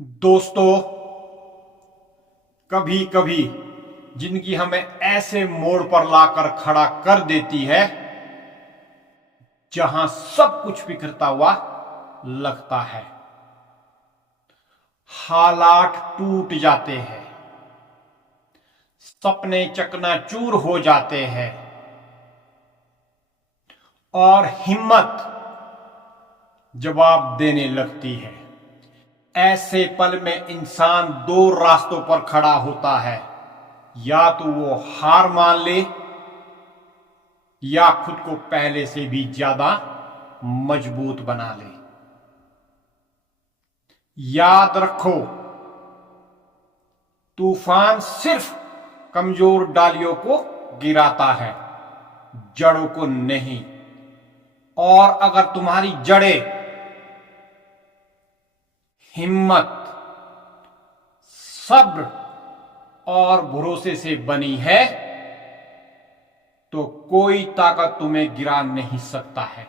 दोस्तों, कभी कभी जिंदगी हमें ऐसे मोड़ पर लाकर खड़ा कर देती है जहां सब कुछ बिखरता हुआ लगता है। हालात टूट जाते हैं, सपने चकनाचूर हो जाते हैं और हिम्मत जवाब देने लगती है। ऐसे पल में इंसान दो रास्तों पर खड़ा होता है, या तो वो हार मान ले या खुद को पहले से भी ज्यादा मजबूत बना ले। याद रखो, तूफान सिर्फ कमजोर डालियों को गिराता है, जड़ों को नहीं। और अगर तुम्हारी जड़ें हिम्मत, सब्र और भरोसे से बनी है तो कोई ताकत तुम्हें गिरा नहीं सकता है।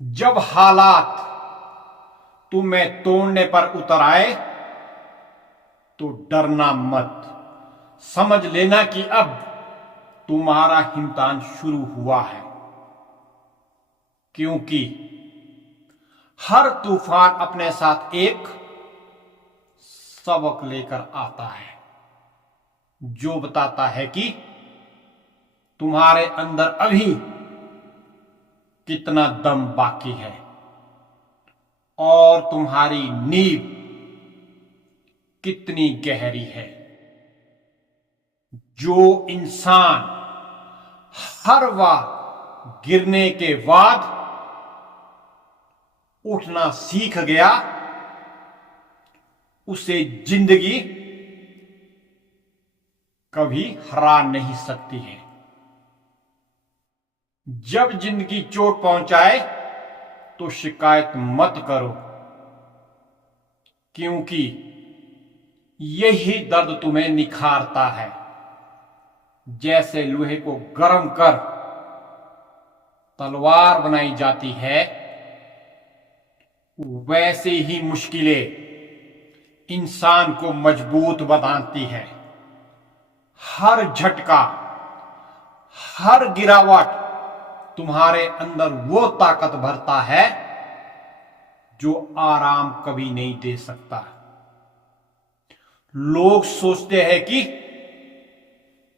जब हालात तुम्हें तोड़ने पर उतर आए तो डरना मत। समझ लेना कि अब तुम्हारा इम्तिहान शुरू हुआ है, क्योंकि हर तूफान अपने साथ एक सबक लेकर आता है जो बताता है कि तुम्हारे अंदर अभी कितना दम बाकी है और तुम्हारी नींव कितनी गहरी है। जो इंसान हर बार गिरने के बाद उठना सीख गया, उसे जिंदगी कभी हरा नहीं सकती है। जब जिंदगी चोट पहुंचाए तो शिकायत मत करो, क्योंकि यही दर्द तुम्हें निखारता है। जैसे लोहे को गर्म कर तलवार बनाई जाती है, वैसे ही मुश्किलें इंसान को मजबूत बनाती है। हर झटका, हर गिरावट तुम्हारे अंदर वो ताकत भरता है जो आराम कभी नहीं दे सकता। लोग सोचते हैं कि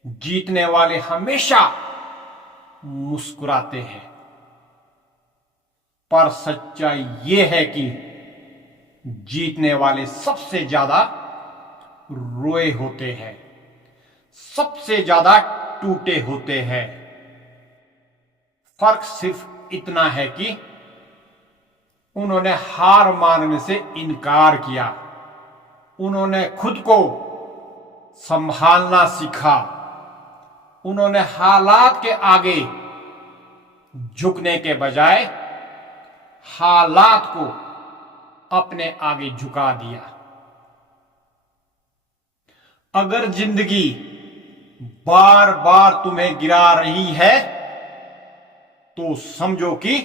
जीतने वाले हमेशा मुस्कुराते हैं, पर सच्चाई यह है कि जीतने वाले सबसे ज्यादा रोए होते हैं, सबसे ज्यादा टूटे होते हैं। फर्क सिर्फ इतना है कि उन्होंने हार मानने से इनकार किया, उन्होंने खुद को संभालना सीखा, उन्होंने हालात के आगे झुकने के बजाय हालात को अपने आगे झुका दिया। अगर जिंदगी बार बार तुम्हें गिरा रही है तो समझो कि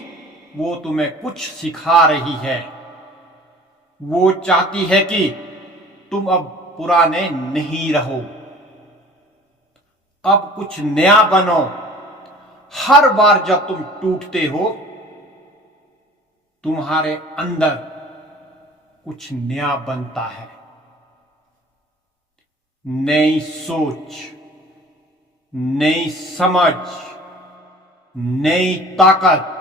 वो तुम्हें कुछ सिखा रही है। वो चाहती है कि तुम अब पुराने नहीं रहो, अब कुछ नया बनो। हर बार जब तुम टूटते हो, तुम्हारे अंदर कुछ नया बनता है। नई सोच, नई समझ, नई ताकत,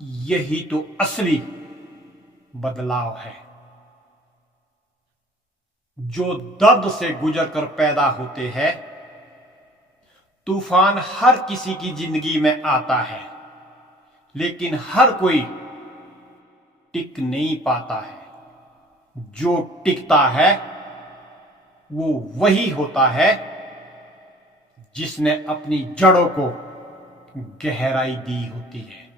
यही तो असली बदलाव है। जो दर्द से गुजरकर पैदा होते हैं। तूफान हर किसी की जिंदगी में आता है, लेकिन हर कोई टिक नहीं पाता है। जो टिकता है वो वही होता है जिसने अपनी जड़ों को गहराई दी होती है।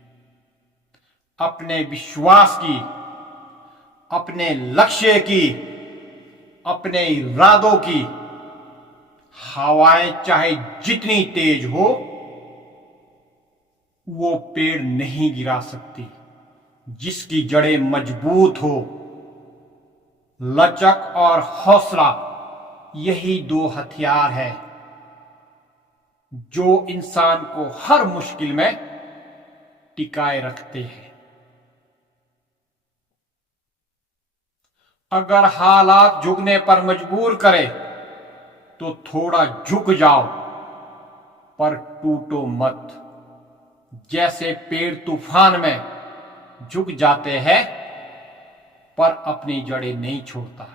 अपने विश्वास की, अपने लक्ष्य की, अपने इरादों की हवाएं चाहे जितनी तेज हो, वो पेड़ नहीं गिरा सकती जिसकी जड़ें मजबूत हो। लचक और हौसला यही दो हथियार है जो इंसान को हर मुश्किल में टिकाए रखते हैं। अगर हालात झुकने पर मजबूर करे तो थोड़ा झुक जाओ, पर टूटो मत। जैसे पेड़ तूफान में झुक जाते हैं पर अपनी जड़ें नहीं छोड़ता।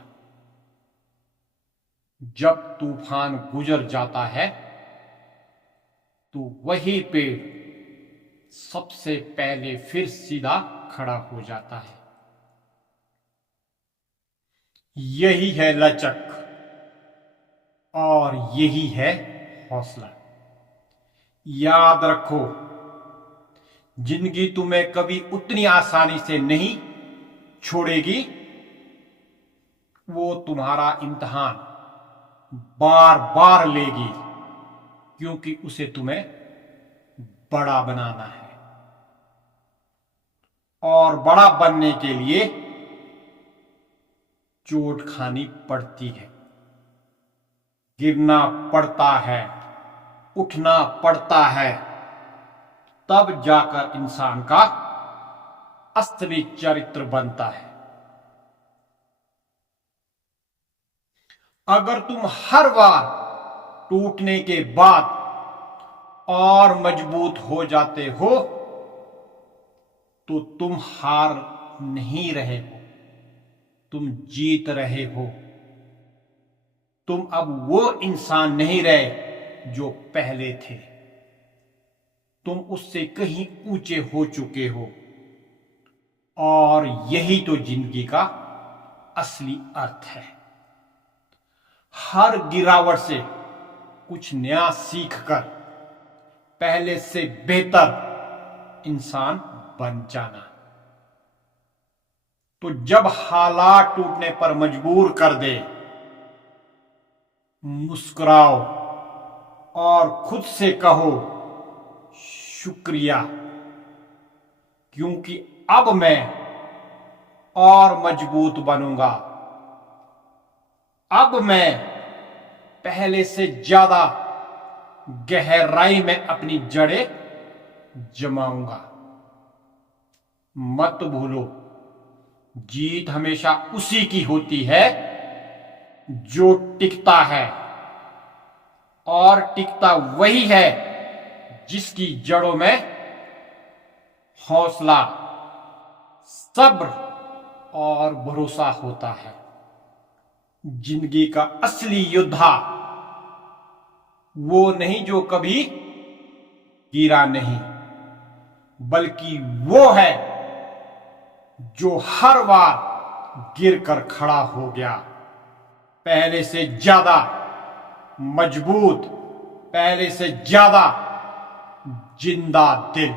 जब तूफान गुजर जाता है तो वही पेड़ सबसे पहले फिर सीधा खड़ा हो जाता है। यही है लचक और यही है हौसला। याद रखो, जिंदगी तुम्हें कभी उतनी आसानी से नहीं छोड़ेगी। वो तुम्हारा इम्तिहान बार बार लेगी, क्योंकि उसे तुम्हें बड़ा बनाना है। और बड़ा बनने के लिए चोट खानी पड़ती है, गिरना पड़ता है, उठना पड़ता है, तब जाकर इंसान का असली चरित्र बनता है। अगर तुम हर बार टूटने के बाद और मजबूत हो जाते हो तो तुम हार नहीं रहे हो, तुम जीत रहे हो। तुम अब वो इंसान नहीं रहे जो पहले थे, तुम उससे कहीं ऊंचे हो चुके हो। और यही तो जिंदगी का असली अर्थ है। हर गिरावट से कुछ नया सीखकर पहले से बेहतर इंसान बन जाना। तो जब हालात टूटने पर मजबूर कर दे, मुस्कुराओ और खुद से कहो शुक्रिया, क्योंकि अब मैं और मजबूत बनूंगा। अब मैं पहले से ज्यादा गहराई में अपनी जड़ें जमाऊंगा। मत भूलो, जीत हमेशा उसी की होती है जो टिकता है, और टिकता वही है जिसकी जड़ों में हौसला, सब्र और भरोसा होता है। जिंदगी का असली योद्धा वो नहीं जो कभी गिरा नहीं, बल्कि वो है जो हर बार गिरकर खड़ा हो गया, पहले से ज्यादा मजबूत, पहले से ज्यादा जिंदा दिल।